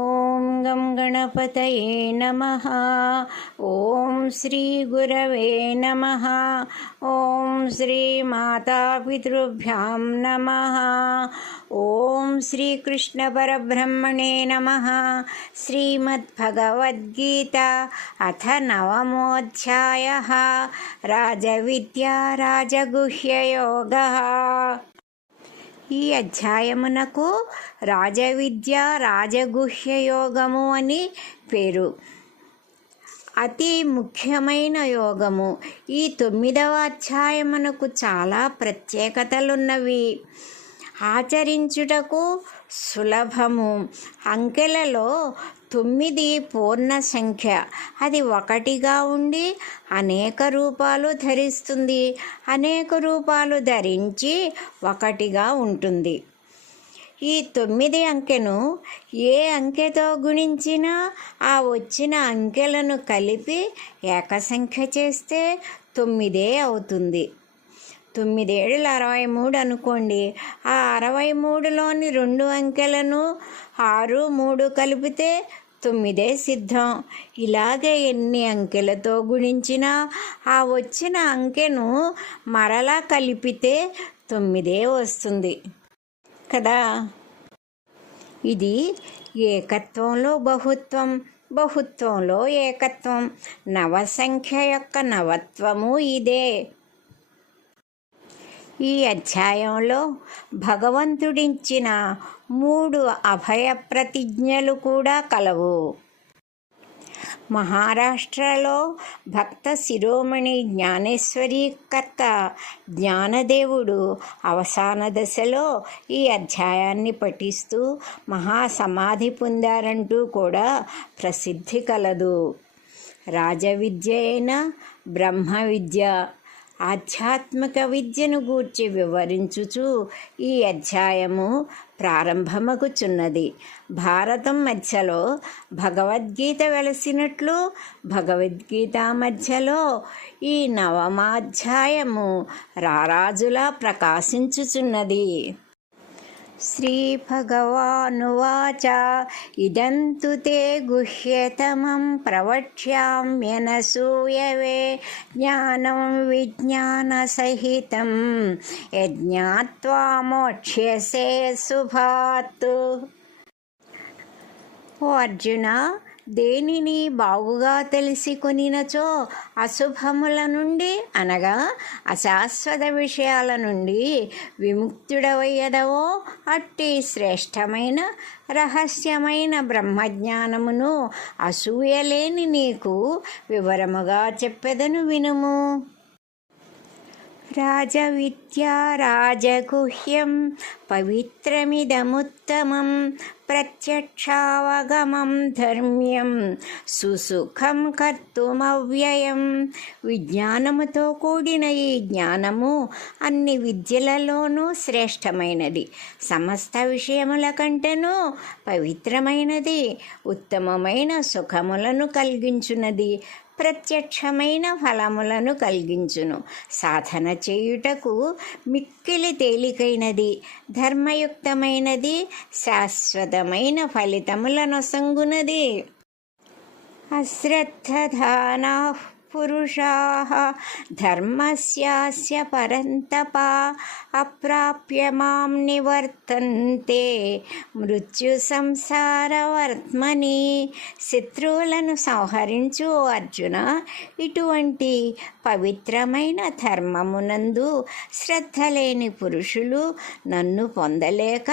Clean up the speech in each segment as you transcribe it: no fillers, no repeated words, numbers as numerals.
ఓం గం గణపతయే నమః. ఓం శ్రీ గురవే నమః. ఓం శ్రీ మాతాపితృభ్యాం నమః. ఓం శ్రీకృష్ణ పరబ్రహ్మణే నమః. శ్రీమద్భగవద్గీత అథ నవమోऽధ్యాయః. రాజవిద్యా రాజగుహ్యయోగః. ఈ అధ్యాయమునకు రాజవిద్య రాజగుహ్యయోగము అని పేరు. అతి ముఖ్యమైన యోగము. ఈ 9వ అధ్యాయమునకు చాలా ప్రత్యేకతలున్నవి. ఆచరించుటకు సులభము. అంకెలలో 9 పూర్ణ సంఖ్య. అది 1గా ఉండి అనేక రూపాలు ధరిస్తుంది. అనేక రూపాలు ధరించి 1గా ఉంటుంది. ఈ 9 అంకెను ఏ అంకెతో గుణించినా ఆ వచ్చిన అంకెలను కలిపి ఏకసంఖ్య చేస్తే 9 అవుతుంది. 9 × 63 అనుకోండి. ఆ 63లోని 2 అంకెలను 6, 3 కలిపితే 9 సిద్ధం. ఇలాగే ఎన్ని అంకెలతో గుణించినా ఆ వచ్చిన అంకెను మరలా కలిపితే 9 వస్తుంది కదా. ఇది ఏకత్వంలో బహుత్వం, బహుత్వంలో ఏకత్వం. నవసంఖ్య యొక్క నవత్వము ఇదే. ఈ అధ్యాయంలో భగవంతుడిచ్చిన 3 అభయ ప్రతిజ్ఞలు కూడా కలవు. మహారాష్ట్రలో భక్త శిరోమణి జ్ఞానేశ్వరీకర్త జ్ఞానదేవుడు అవసాన దశలో ఈ అధ్యాయాన్ని పఠిస్తూ మహాసమాధి పొందారంటూ కూడా ప్రసిద్ధి కలదు. రాజవిద్య అయిన బ్రహ్మ విద్య, ఆధ్యాత్మిక విద్యను గూర్చి వివరించుచు ఈ అధ్యాయము ప్రారంభమగుచున్నది. భారతం మధ్యలో భగవద్గీత వెలసినట్లు భగవద్గీత మధ్యలో ఈ నవమాధ్యాయము రారాజులా ప్రకాశించుచున్నది. శ్రీభగవానువాచ ఇదంతు తే గుహ్యతమం ప్రవక్ష్యామ్యనసూయవే జ్ఞానం విజ్ఞానసహితం యజ్ఞాత్వా మోక్ష్యసే శుభాత్. ఓ అర్జున, దేనిని బాగుగా తెలిసి కొనినచో అశుభముల నుండి అనగా అశాశ్వత విషయాల నుండి విముక్తుడవయ్యదవో అట్టి శ్రేష్టమైన రహస్యమైన బ్రహ్మజ్ఞానమును అసూయలేని నీకు వివరముగా చెప్పెదను వినుము. రాజవిద్యా రాజగుహ్యం పవిత్రమిదముత్తమం ప్రత్యక్షావగమం ధర్మ్యం సుసుఖం కర్తుమవ్యయం. విజ్ఞానముతో కూడిన ఈ జ్ఞానము అన్ని విద్యలలోనూ శ్రేష్టమైనది, సమస్త విషయముల కంటేనూ పవిత్రమైనది, ఉత్తమమైన సుఖములను కలిగించున్నది, ప్రత్యక్షమైన ఫలములను కలిగించును, సాధన చేయుటకు మిక్కిలి తేలికైనది, ధర్మయుక్తమైనది, శాశ్వతమైన ఫలితములనొసంగునది. అశ్రద్ధధానాః పురుషాః ధర్మస్యాస్య పరంతప అప్రాప్య మాం నివర్తంతే మృత్యు సంసారవర్త్మని. శత్రువులను సంహరించు ఓ అర్జున, ఇటువంటి పవిత్రమైన ధర్మమునందు శ్రద్ధ లేని పురుషులు నన్ను పొందలేక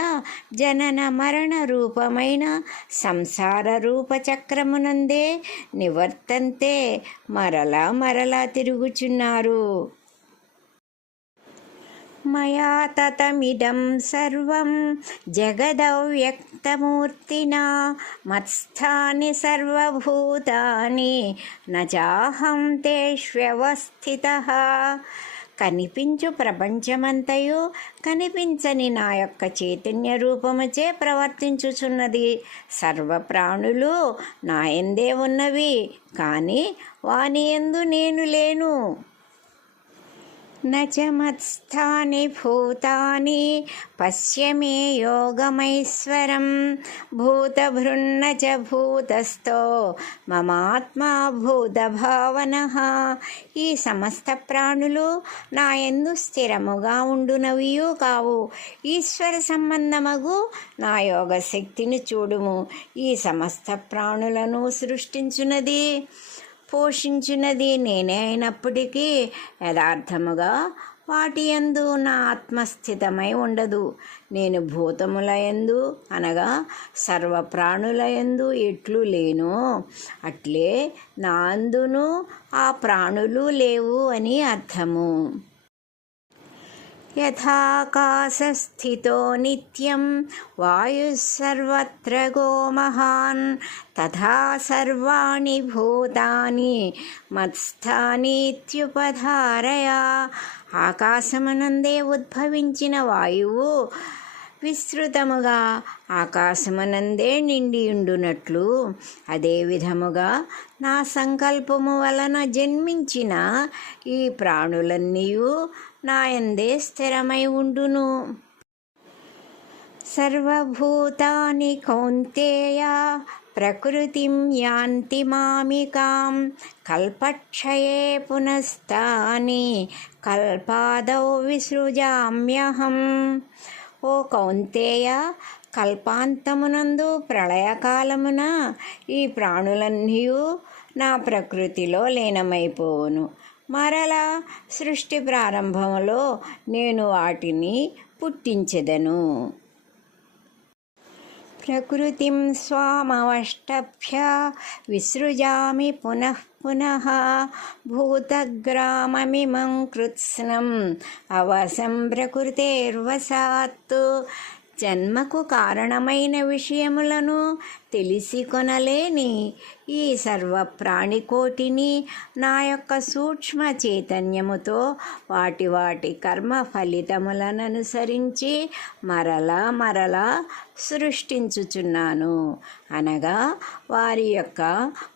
జనన మరణ రూపమైన సంసార రూప చక్రమునందే నివర్తంతే, మరలా తిరుగుచున్నారు. మయా తతమిదం సర్వం జగదవ్యక్తమూర్తినా మత్స్థాని సర్వభూతాని నచాహం తేష్వ్యవస్థితః. కనిపించు ప్రపంచమంతయు కనిపించని నా యొక్క చైతన్య రూపముచే ప్రవర్తించుచున్నది. సర్వప్రాణులు నాయందే ఉన్నవి, కానీ వాని యందు నేను లేను. न च मत्स्थानि भूतानि पश्य मे योगमैश्वरं भूतभृन्न च भूतस्थो మమాత్మా భూతభావనః. ఈ సమస్త ప్రాణులు నా యందు స్థిరముగా ఉండునవియు కావు. ఈశ్వర సంబంధమగు నా యోగ శక్తిని చూడుము. ఈ సమస్త ప్రాణులను సృష్టించున్నది పోషించున్నది నేనే అయినప్పటికీ యథార్థముగా వాటి యందు నా ఆత్మస్థితమై ఉండదు. నేను భూతముల యందు అనగా సర్వ ప్రాణుల యందు ఎట్లు లేనో అట్లే నా అందును ఆ ప్రాణులు లేవు అని అర్థము. యథాకాశస్థితో నిత్యం వాయుః సర్వత్ర గో మహాన్ తథా సర్వాణి భూతాని మత్స్థానీత్యుపధారయ. ఆకాశమునందే ఉద్భవించిన వాయువు విస్తృతముగా ఆకాశమునందే నిండియుండునట్లు అదేవిధముగా నా సంకల్పము వలన జన్మించిన ఈ ప్రాణులన్నీయు నాయందే స్థిరమై ఉండును. సర్వభూతాని కౌంతేయ ప్రకృతిం యాంతి మామికాం కల్పక్షయే పునస్తాని కల్పాదౌ విసృజామ్యహం. ఓ కౌంతేయ, కల్పాంతమునందు ప్రళయకాలమున ఈ ప్రాణులన్నీయు నా ప్రకృతిలో లీనమైపోవును. మరలా సృష్టి ప్రారంభములో నేను వాటిని పుట్టించెదను. ప్రకృతిం స్వామవష్టభ్య విసృజామి పునః పునః భూతగ్రామమిమం కృత్స్నం అవసం ప్రకృతేర్వశాత్. జన్మకు కారణమైన విషయములను తెలిసి కొనలేని ఈ సర్వ ప్రాణికోటిని నా యొక్క సూక్ష్మ చైతన్యముతో వాటి వాటి కర్మ ఫలితములను అనుసరించి మరలా మరలా సృష్టించుచున్నాను. అనగా వారి యొక్క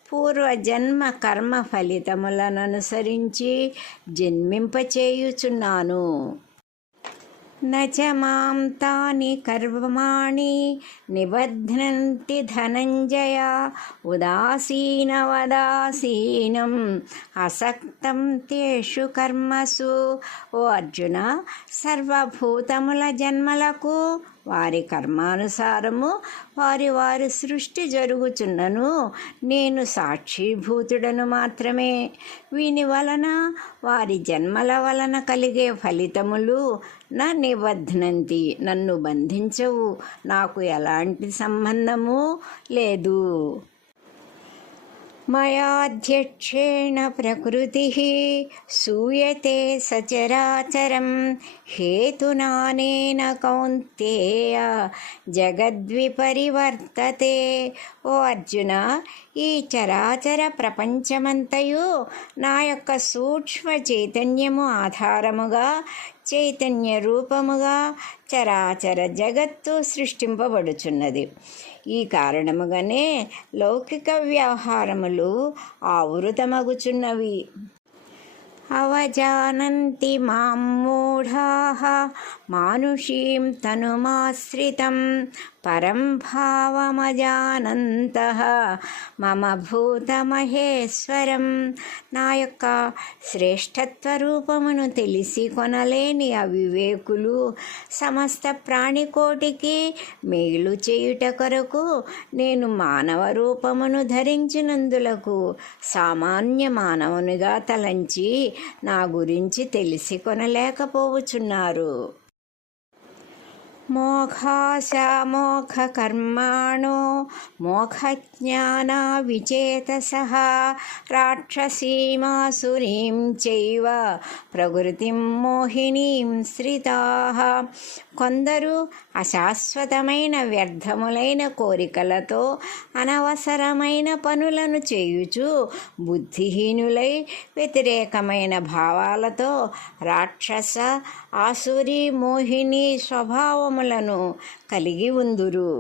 పూర్వజన్మ కర్మ ఫలితములను అనుసరించి జన్మింపచేయుచున్నాను. న చ మాం తాని కర్మాణి నిబధ్నంతి ధనంజయ ఉదాసీనవదాసీనం అసక్తం తేషు కర్మసు. ఓ అర్జున, సర్వభూతముల జన్మలకు వారి కర్మానుసారము వారి సృష్టి జరుగుచున్నను. నేను సాక్షిభూతుడను మాత్రమే. వీని వలన వారి జన్మల వలన కలిగే ఫలితములు నా నిబధ్నంతి, నన్ను బంధించవు. నాకు ఎలాంటి సంబంధము లేదు. మయాధ్యక్షేణ ప్రకృతి సూయతే సచరాచరం హేతునానేన కౌంతేయ జగద్విపరివర్తతే. ఓ అర్జున, ఈ చరాచర ప్రపంచమంతయు నా యొక్క సూక్ష్మ చైతన్యము ఆధారముగా చైతన్య రూపముగా చరాచర జగత్తు సృష్టింపబడుచున్నది. ఈ కారణముగానే లౌకిక వ్యవహారములు ఆవృతమగుచున్నవి. అవజానంతి మాం మూఢాః మానుషీం తనుమాశ్రితం పరం భావమజానంతః మమ భూతమహేశ్వరం. నా యొక్క శ్రేష్టత్వ రూపమును తెలిసి కొనలేని అవివేకులు సమస్త ప్రాణికోటికి మేలు చేయుట కొరకు నేను మానవ రూపమును ధరించినందులకు సామాన్య మానవునిగా తలంచి నా గురించి తెలిసి కొనలేకపోవచున్నారు. మోఘాశమోఘ కర్మాణో మోఘజ్ఞానా విచేతసః రాక్షసీమాసురీం చైవ ప్రకృతిం మోహినీం శ్రితాః. కొందరు అశాశ్వతమైన వ్యర్థములైన కోరికలతో అనవసరమైన పనులను చేయుచు బుద్ధిహీనులై వ్యతిరేకమైన భావాలతో రాక్షస ఆసురి మోహిని స్వభావములను కలిగి ఉందురు.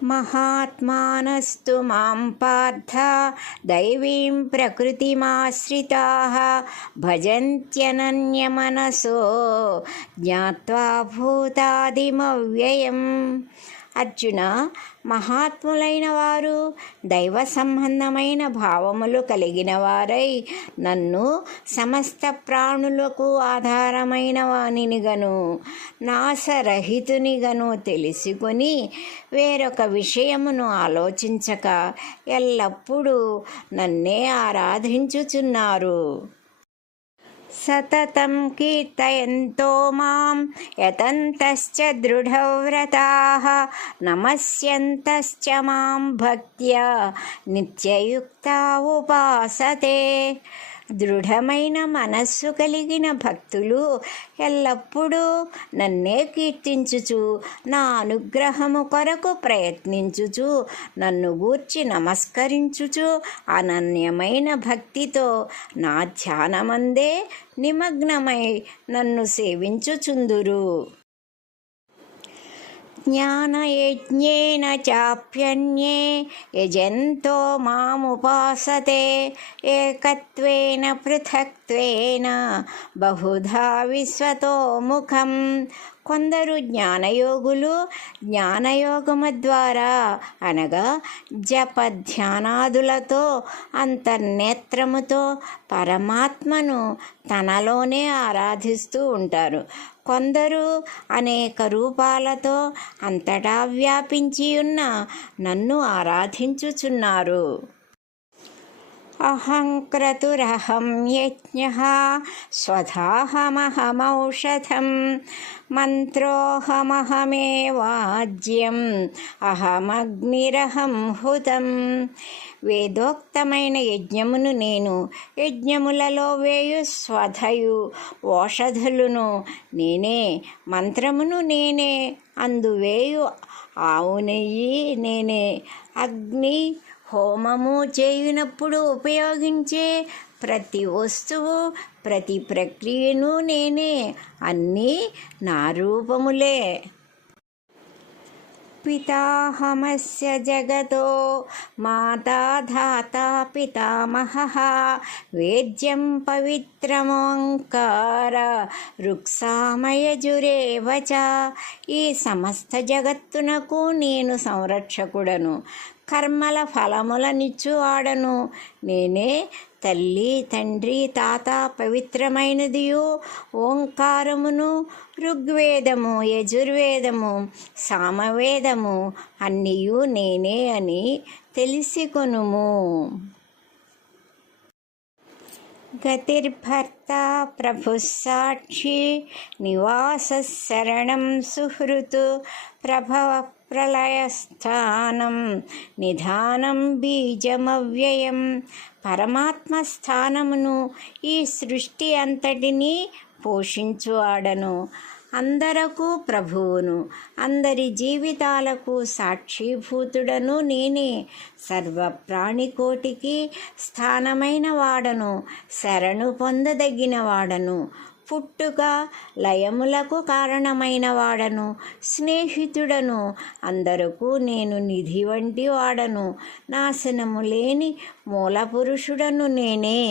మహాత్మానస్తు మాం పార్థ దైవీం ప్రకృతిమాశ్రితాః భజంత్యనన్యమనసో జ్ఞాత్వా భూతాదిమవ్యయం. అర్జున, మహాత్ములైన వారు దైవ సంబంధమైన భావములు కలిగిన వారై నన్ను సమస్త ప్రాణులకు ఆధారమైన వానినిగను నాశరహితునిగను తెలుసుకొని వేరొక విషయమును ఆలోచించక ఎల్లప్పుడూ నన్నే ఆరాధించుచున్నారు. సతతం కీర్తయంతో మాం యతంతశ్చ దృఢవ్రతాః నమస్యంతశ్చ మాం భక్త్యా నిత్యయుక్తా ఉపాసతే. దృఢమైన మనస్సు కలిగిన భక్తులు ఎల్లప్పుడూ నన్నే కీర్తించుచు నా అనుగ్రహము కొరకు ప్రయత్నించుచు నన్ను గూర్చి నమస్కరించుచు అనన్యమైన భక్తితో నా ధ్యానమందే నిమగ్నమై నన్ను సేవించుచుందురు. జ్ఞానయజ్ఞేన చాప్యన్యే యజంతో మాముపాసతే ఏకత్వేన పృథక్త్వేన బహుధా విశ్వతోముఖం. కొందరు జ్ఞానయోగులు జ్ఞానయోగము ద్వారా అనగా జపధ్యానాదులతో అంతర్నేత్రముతో పరమాత్మను తనలోనే ఆరాధిస్తూ ఉంటారు. కొందరు అనేక రూపాలతో అంతటా వ్యాపించి ఉన్న నన్ను ఆరాధించుచున్నారు. అహం క్రతురహం యజ్ఞః స్వధాహమహమౌషధం మంత్రోహమహమేవాజ్యం అహమగ్నిరహం హుతం. వేదోక్తమైన యజ్ఞమును నేను, యజ్ఞములలో వేయు స్వధయు ఓషధులను నేనే, మంత్రమును నేనే, అందువేయు ఆవు నెయ్యి నేనే, అగ్ని హోమము చేయునప్పుడు ఉపయోగించే ప్రతి వస్తువు ప్రతి ప్రక్రియను నేనే, అన్నీ నా రూపములే. పితాహమస్య జగతో మాతా ధాతా పితామహః వేద్యం పవిత్రమోంకార రుక్సామయజురేవ చ. ఈ సమస్త జగత్తునకు నేను సంరక్షకుడను, కర్మల ఫలములనిచ్చువాడను నేనే. తల్లి, తండ్రి, తాత పవిత్రమైనదియు ఓంకారమును, ఋగ్వేదము, యజుర్వేదము, సామవేదము అన్నియు నేనే అని తెలిసికొనుము. గతిర్భర్త ప్రభుః సాక్షి నివాసః శరణం సుహృత్ ప్రభవః ప్రళయస్థానం నిధానం బీజమవ్యయం. పరమాత్మ స్థానమును, ఈ సృష్టి అంతటినీ పోషించువాడను, అందరకు ప్రభువును, అందరి జీవితాలకు సాక్షిభూతుడను నేనే. సర్వ ప్రాణికోటికి స్థానమైన వాడను, శరణు పొందదగిన వాడను, పుట్టుక లయములకు కారణమైన వాడను, స్నేహితుడను, అందరకు నేను నిధి వంటి వాడను, నాశనము లేని మూలపురుషుడను నేనే.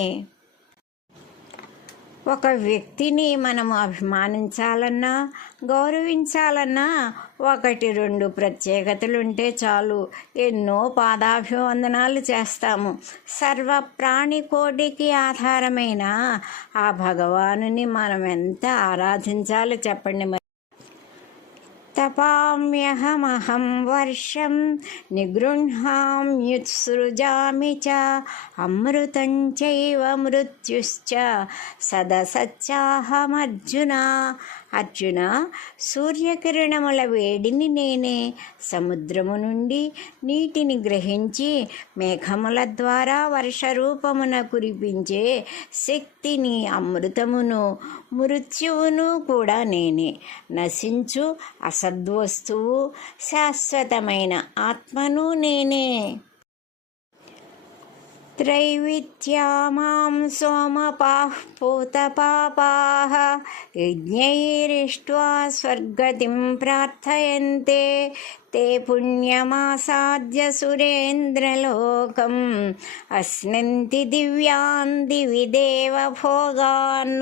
ఒక వ్యక్తిని మనము అభిమానించాలన్నా గౌరవించాలన్నా 1-2 ప్రత్యేకతలుంటే చాలు, ఎన్నో పాదాభివందనాలు చేస్తాము. సర్వ ప్రాణికోటికి ఆధారమైన ఆ భగవానుని మనం ఎంత ఆరాధించాలో చెప్పండి. తపామ్యహమహం వర్షం నిగృహ్ణామ్యుత్సృజామి చ అమృతం చైవ మృత్యుశ్చ సదసత్యాహమర్జున. అర్జున, సూర్యకిరణముల వేడిని నేనే, సముద్రము నుండి నీటిని గ్రహించి మేఘముల ద్వారా వర్షరూపమున కురిపించే శక్తిని, అమృతమును, మృత్యువును కూడా నేనే. నశించు అసద్వస్తువు, శాశ్వతమైన ఆత్మను నేనే. त्रैविद्या मां सोमपाः पूतपापाः यज्ञैरिष्ट्वा स्वर्गतिं प्रार्थयन्ते ते पुण्यमासाद्य सुरेन्द्रलोकम् अश्नन्ति दिव्यान् दिवि देवभोगान्.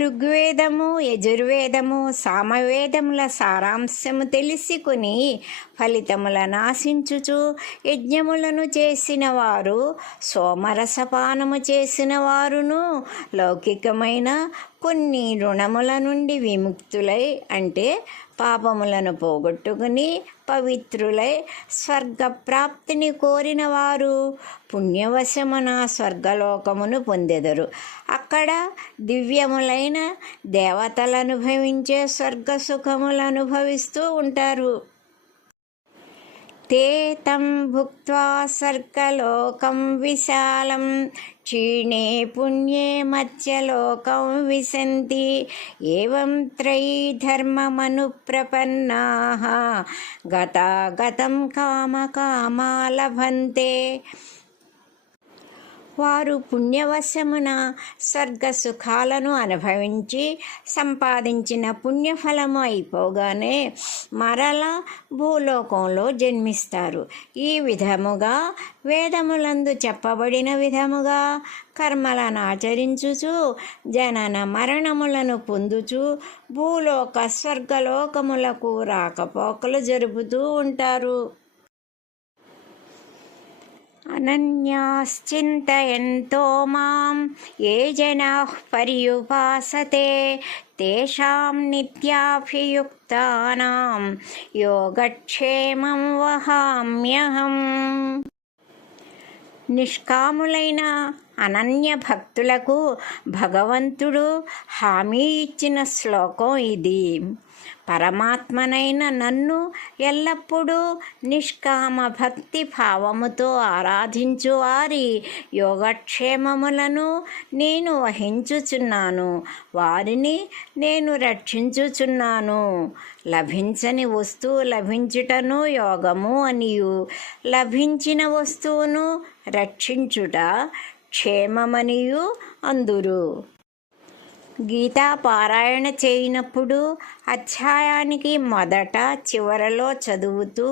ఋగ్వేదము, యజుర్వేదము, సామవేదముల సారాంశము తెలుసుకుని ఫలితములను ఆశించుచు యజ్ఞములను చేసిన వారు, సోమరసపానము చేసిన వారును లౌకికమైన కొన్ని రుణముల నుండి విముక్తులై, అంటే పాపములను పోగొట్టుకుని పవిత్రులై స్వర్గప్రాప్తిని కోరిన వారు పుణ్యవశమున స్వర్గలోకమును పొందెదరు. అక్కడ దివ్యములైన దేవతలు అనుభవించే స్వర్గ సుఖములు అనుభవిస్తూ ఉంటారు. ते तं भुक्त्वा स्वर्गलोकं विशालं क्षीणे पुण्ये मध्यलोकं विशन्ति एवं त्रयी धर्ममनुप्रपन्नाः गतागतं कामकामा लभन्ते. వారు పుణ్యవశమున స్వర్గ సుఖాలను అనుభవించి సంపాదించిన పుణ్యఫలము అయిపోగానే మరలా భూలోకంలో జన్మిస్తారు. ఈ విధముగా వేదములందు చెప్పబడిన విధముగా కర్మలను ఆచరించుచు జనన మరణములను పొందుచు భూలోక స్వర్గలోకములకు రాకపోకలు జరుపుతూ ఉంటారు. అనన్యాశ్చింతయంతో మాం ఏ జనాః పర్యుపాసతే తేషాం నిత్యాభియుక్తానాం యోగక్షేమం వహామ్యహం. నిష్కాములైన అనన్య భక్తులకు భగవంతుడు హామీ ఇచ్చిన శ్లోకం ఇది. పరమాత్మనైన నన్ను ఎల్లప్పుడూ నిష్కామ భక్తి భావముతో ఆరాధించు వారి యోగక్షేమములను నేను వహించుచున్నాను, వారిని నేను రక్షించుచున్నాను. లభించని వస్తువు లభించుటను యోగము అనియు, లభించిన వస్తువును రక్షించుట క్షేమమనియు అందురు. గీతా పారాయణ చేయనప్పుడు అధ్యాయానికి మొదట చివరలో చదువుతూ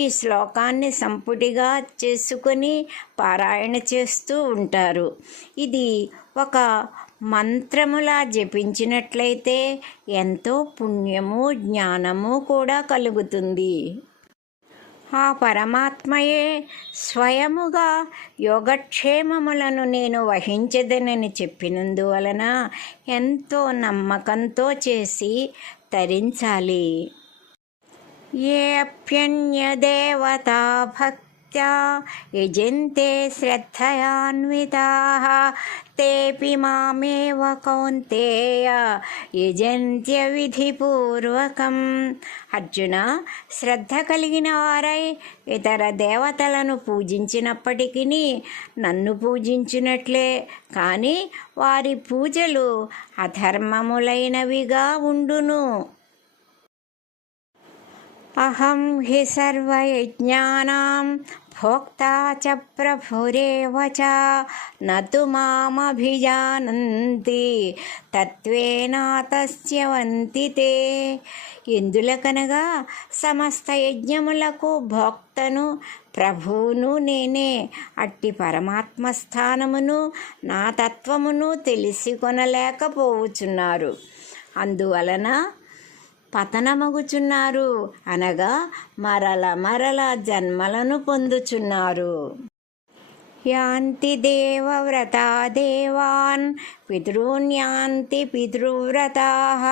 ఈ శ్లోకాన్ని సంపుటిగా చేసుకొని పారాయణ చేస్తూ ఉంటారు. ఇది ఒక మంత్రములా జపించినట్లయితే ఎంతో పుణ్యము, జ్ఞానము కూడా కలుగుతుంది. ఆ పరమాత్మయే స్వయముగా యోగక్షేమములను నేను వహించదనని చెప్పినందువలన ఎంతో నమ్మకంతో చేసి తరించాలి. ఏ అప్యన్యదేవతా భక్త్యా యజంతే శ్రద్ధయాన్వితాః తేపి మామేవ కౌంతేయ యజంత్య విధిపూర్వకం. అర్జున, శ్రద్ధ కలిగిన వారై ఇతర దేవతలను పూజించినప్పటికీ నన్ను పూజించినట్లే, కానీ వారి పూజలు అధర్మములైనవిగా ఉండును. అహం హి సర్వయజ్ఞానాం భోక్తా చ ప్రభురేవ చ నతు మామభిజానంతి తత్వేనాతస్య వంతి తే. ఎందులకనగా సమస్త యజ్ఞములకు భోక్తను ప్రభువును నేనే. అట్టి పరమాత్మ స్థానమును నా తత్వమును తెలిసి కొనలేకపోవచ్చున్నారు, అందువలన పతనమగుచున్నారు, అనగా మరల జన్మలను పొందుచున్నారు. యాంతి దేవవ్రతా దేవాన్ పితॄన్ యాంతి పితృవ్రతాః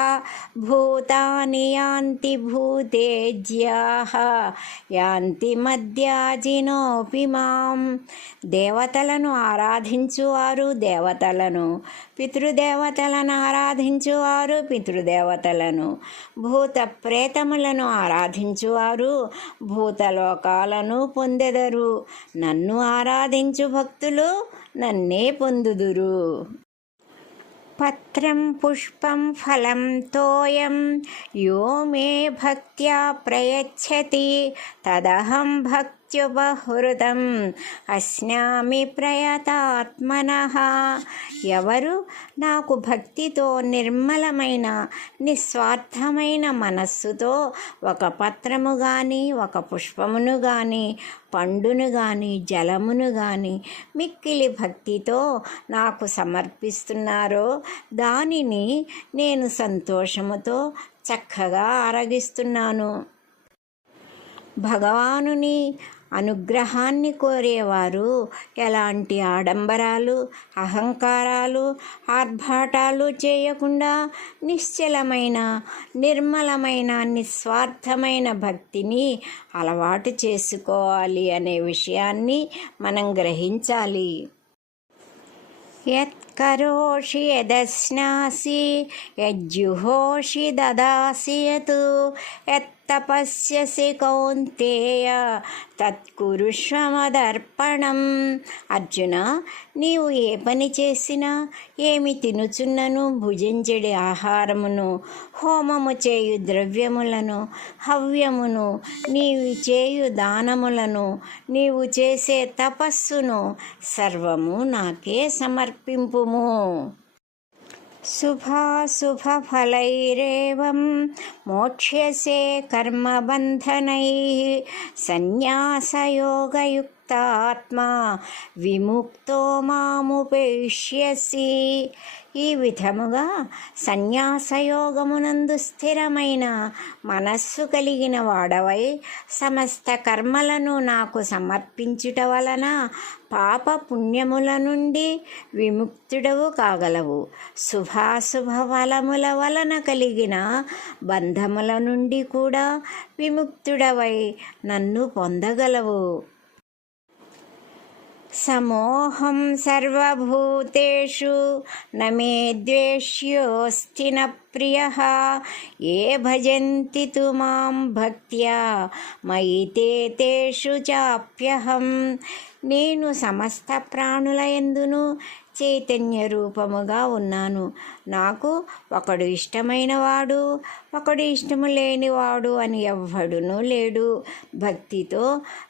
భూతాని యాంతి భూతేజ్యాః యాంతి మద్యాజినోపి మాం. దేవతలను ఆరాధించువారు దేవతలను, పితృదేవతలను ఆరాధించువారు పితృదేవతలను, భూత ప్రేతములను ఆరాధించువారు భూతలోకాలను పొందెదరు. నన్ను ఆరాధించు భక్తులు నన్నే పొందుదురు. పత్రం పుష్పం ఫలం తోయం యో మే భక్త్యా ప్రయచ్చతి తదహం భక్త ఇత్యుపహృతం అస్నామి ప్రయతాత్మనః. ఎవరు నాకు భక్తితో నిర్మలమైన నిస్వార్థమైన మనస్సుతో ఒక పత్రము కానీ, ఒక పుష్పమును కానీ, పండును కానీ, జలమును కానీ మిక్కిలి భక్తితో నాకు సమర్పిస్తున్నారో దానిని నేను సంతోషముతో చక్కగా ఆరగిస్తున్నాను. భగవానుని అనుగ్రహాన్ని కోరేవారు ఎలాంటి ఆడంబరాలు, అహంకారాలు, ఆర్భాటాలు చేయకుండా నిశ్చలమైన, నిర్మలమైన, నిస్వార్థమైన భక్తిని అలవాటు చేసుకోవాలి అనే విషయాన్ని మనం గ్రహించాలి. యత్కరోషి యదశ్నాసి యజ్జుహోషి దదాసి యత్ యత్తపస్యసి కౌంతేయ తత్కురుష్వ మదర్పణం. అర్జున, నీవు ఏ పని చేసినా, ఏమి తినుచున్నను, భుజించడి ఆహారమును, హోమము చేయు ద్రవ్యములను, హవ్యమును, నీవు చేయు దానములను, నీవు చేసే తపస్సును సర్వము నాకే సమర్పింపుము. శుభాశుభఫలైరేవం మోక్ష్యసే కర్మబంధనైః సన్యాసయోగయుక్తాత్మా విముక్తో మాముపేష్యసి. ఈ విధముగా సన్యాసయోగమునందు స్థిరమైన మనస్సు కలిగిన వాడవై సమస్త కర్మలను నాకు సమర్పించుట వలన పాప పుణ్యముల నుండి విముక్తుడవు కాగలవు. శుభాశుభ ఫలముల వలన కలిగిన బంధముల నుండి కూడా విముక్తుడవై నన్ను పొందగలవు. సమోహం సర్వభూతేషు నమే ద్వేష్యోస్తి న ప్రియః ఏ భజంతి తు మాం భక్త్యా మయి తే తేషు చాప్యహం. నేను సమస్త ప్రాణుల యందును చైతన్య రూపముగా ఉన్నాను. నాకు ఒకడు ఇష్టమైనవాడు, ఒకడు ఇష్టము లేనివాడు అని ఎవ్వడునూ లేడు. భక్తితో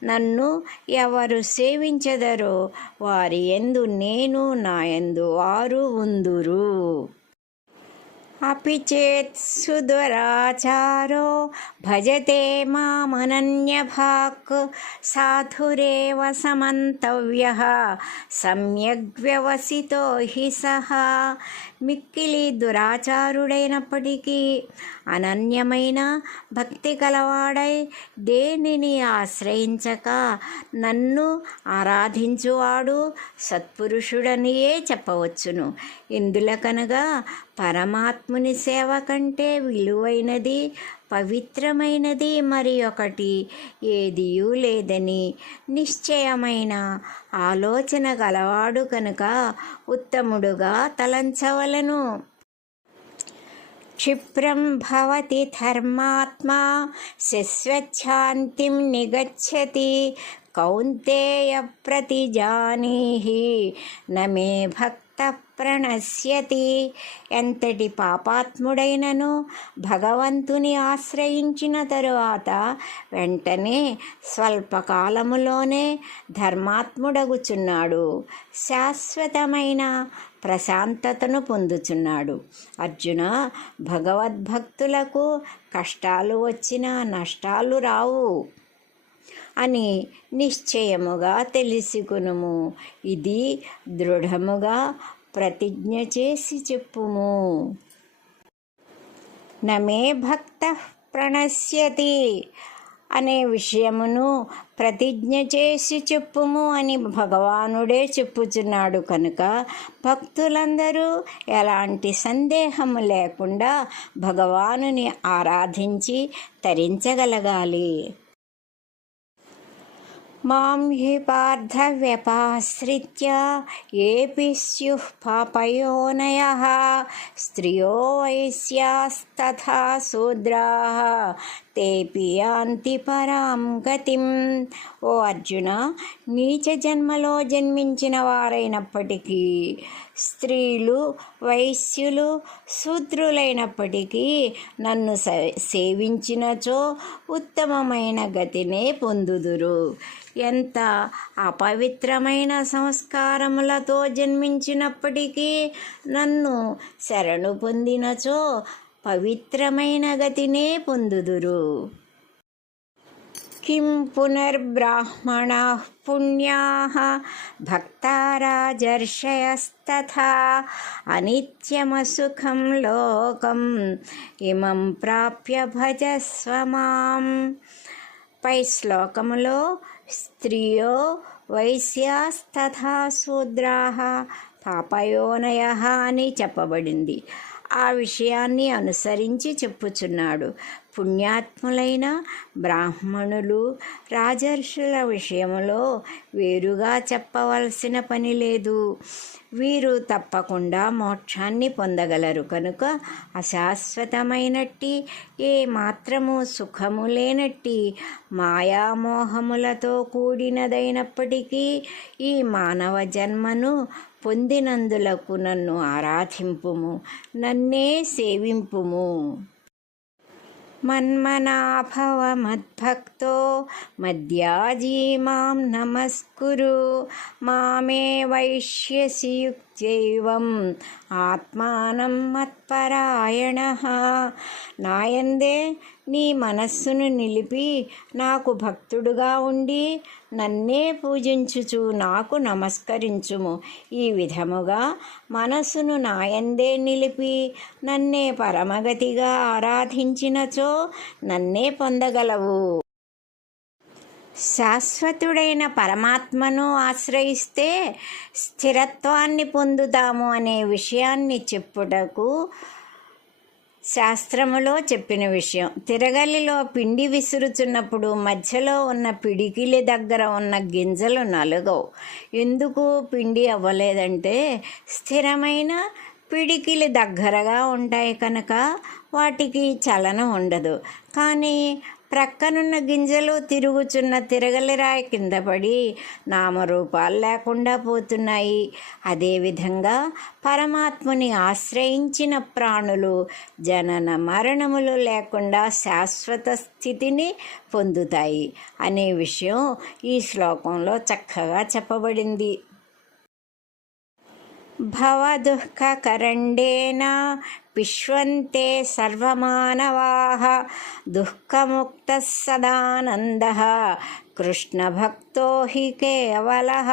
నన్ను ఎవరు సేవించెదరో వారి యందు నేను, నా యందు వారు ఉందురు. అపి చేత్ సుదురాచారో భజతే మామనన్యభాక్ సాధురేవ సమంతవ్యః సమ్యగ్వ్యవసితో హి సహ. మిక్కిలి దురాచారుడైనప్పటికీ అనన్యమైన భక్తి కలవాడై దేనిని ఆశ్రయించక నన్ను ఆరాధించువాడు సత్పురుషుడనియే చెప్పవచ్చును. ఇందులకనగా పరమాత్ముని సేవ కంటే విలువైనది, పవిత్రమైనది మరి ఒకటి ఏదియూ లేదని నిశ్చయమైన ఆలోచన గలవాడు కనుక ఉత్తముడుగా తలంచవలను. క్షిప్రం భవతి ధర్మాత్మా శశ్వచ్ఛాంతిం నిగచ్చతి కౌంతేయ ప్రతిజానీహి నమే భక్త ప్రణశ్యతి. ఎంతటి పాపాత్ముడైనను భగవంతుని ఆశ్రయించిన తరువాత వెంటనే స్వల్పకాలములోనే ధర్మాత్ముడగుచున్నాడు, శాశ్వతమైన ప్రశాంతతను పొందుచున్నాడు. అర్జున, భగవద్భక్తులకు కష్టాలు వచ్చినా నష్టాలు రావు అని నిశ్చయముగా తెలుసుకునుము. ఇది దృఢముగా ప్రతిజ్ఞ చేసి చెప్పుము. నమే భక్త ప్రణశ్యతి అనే విషయమును ప్రతిజ్ఞ చేసి చెప్పుము అని భగవానుడే చెప్పుచున్నాడు కనుక భక్తులందరూ ఎలాంటి సందేహము లేకుండా భగవానుని ఆరాధించి తరించగలగాలి. మాం హి పార్థ వ్యపాశ్రిత్య ఏపి స్యుః పాపయోనయః స్త్రియో వైశ్యాస్తథా శూద్రాః తేపి యాంతి పరాం గతిం. ఓ అర్జున, నీచ జన్మలో జన్మించిన వారైనప్పటికీ, స్త్రీలు, వైశ్యులు, శూద్రులైనప్పటికీ నన్ను సేవించినచో ఉత్తమమైన గతినే పొందుదురు. ఎంత అపవిత్రమైన సంస్కారములతో జన్మించినప్పటికీ నన్ను శరణు పొందినచో పవిత్రమైన గతినే పొందుదురు. కిం పునర్బ్రాహ్మణాః పుణ్యాః భక్తా రాజర్షయస్తథా అనిత్యమసుఖం లోకం ఇమం ప్రాప్య భజస్వ మాం. పై శ్లోకములో స్త్రియో వైశ్యాస్తథా శూద్రాః పాపయోనయః అని చెప్పబడింది. ఆ విషయాన్ని అనుసరించి చెప్పుచున్నాడు. పుణ్యాత్ములైన బ్రాహ్మణులు, రాజర్షుల విషయములో వేరుగా చెప్పవలసిన పని లేదు. వీరు తప్పకుండా మోక్షాన్ని పొందగలరు కనుక అశాశ్వతమైనట్టి, ఏ మాత్రము సుఖము లేనట్టి, మాయామోహములతో కూడినదైనప్పటికీ ఈ మానవ జన్మను పొందినందులకు నన్ను ఆరాధింపుము, నన్నే సేవింపుము. మన్మనాభవ మద్భక్తో మద్యాజీ మాం నమస్కురు, మామే వైష్యసి యుక్తైవం ఆత్మానం మత్పరాయణః. నాయందే నీ మనస్సును నిలిపి నాకు భక్తుడుగా ఉండి నన్నే పూజించుచు నాకు నమస్కరించుము. ఈ విధముగా మనస్సును నాయందే నిలిపి నన్నే పరమగతిగా ఆరాధించినచో నన్నే పొందగలవు. శాశ్వతుడైన పరమాత్మను ఆశ్రయిస్తే స్థిరత్వాన్ని పొందుతాము అనే విషయాన్ని చెప్పుటకు శాస్త్రములో చెప్పిన విషయం. తిరగలిలో పిండి విసురుచున్నప్పుడు మధ్యలో ఉన్న పిడికిలి దగ్గర ఉన్న గింజలు నలుగవు. ఎందుకు పిండి అవ్వలేదంటే స్థిరమైన పిడికిలి దగ్గరగా ఉంటాయి కనుక వాటికి చలనం ఉండదు. కానీ ప్రక్కనున్న గింజలు తిరుగుచున్న తిరగలిరాయి కింద పడి నామరూపాలు లేకుండా పోతున్నాయి. అదేవిధంగా పరమాత్ముని ఆశ్రయించిన ప్రాణులు జనన మరణములు లేకుండా శాశ్వత స్థితిని పొందుతాయి అనే విషయం ఈ శ్లోకంలో చక్కగా చెప్పబడింది. భవదుఃఖకరండేన పిష్వంతే సర్వమానవాః దుఃఖముక్తః సదానందః కృష్ణభక్తో హి కేవలః.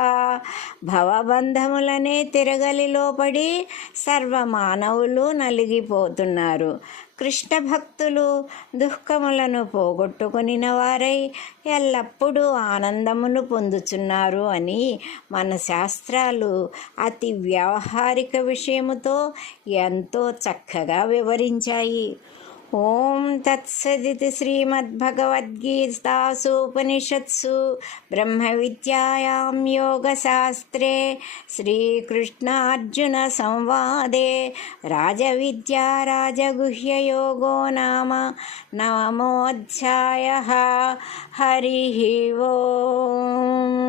భవబంధములనే తిరగలిలో పడి సర్వమానవులు నలిగిపోతున్నారు. కృష్ణ భక్తులు దుఃఖములను పోగొట్టుకొనిన వారై ఎల్లప్పుడూ ఆనందమును పొందుచున్నారు అని మన శాస్త్రాలు అతి వ్యావహారిక విషయముతో ఎంతో చక్కగా వివరించాయి. ఓం తత్సదితి. శ్రీమద్భగవద్గీతాసు ఉపనిషత్సు బ్రహ్మ విద్యాయాం యోగశాస్త్రే శ్రీకృష్ణార్జున సంవాదే రాజవిద్యా రాజగుహ్యయోగో నామ నవమోऽధ్యాయః. హరి ఓం.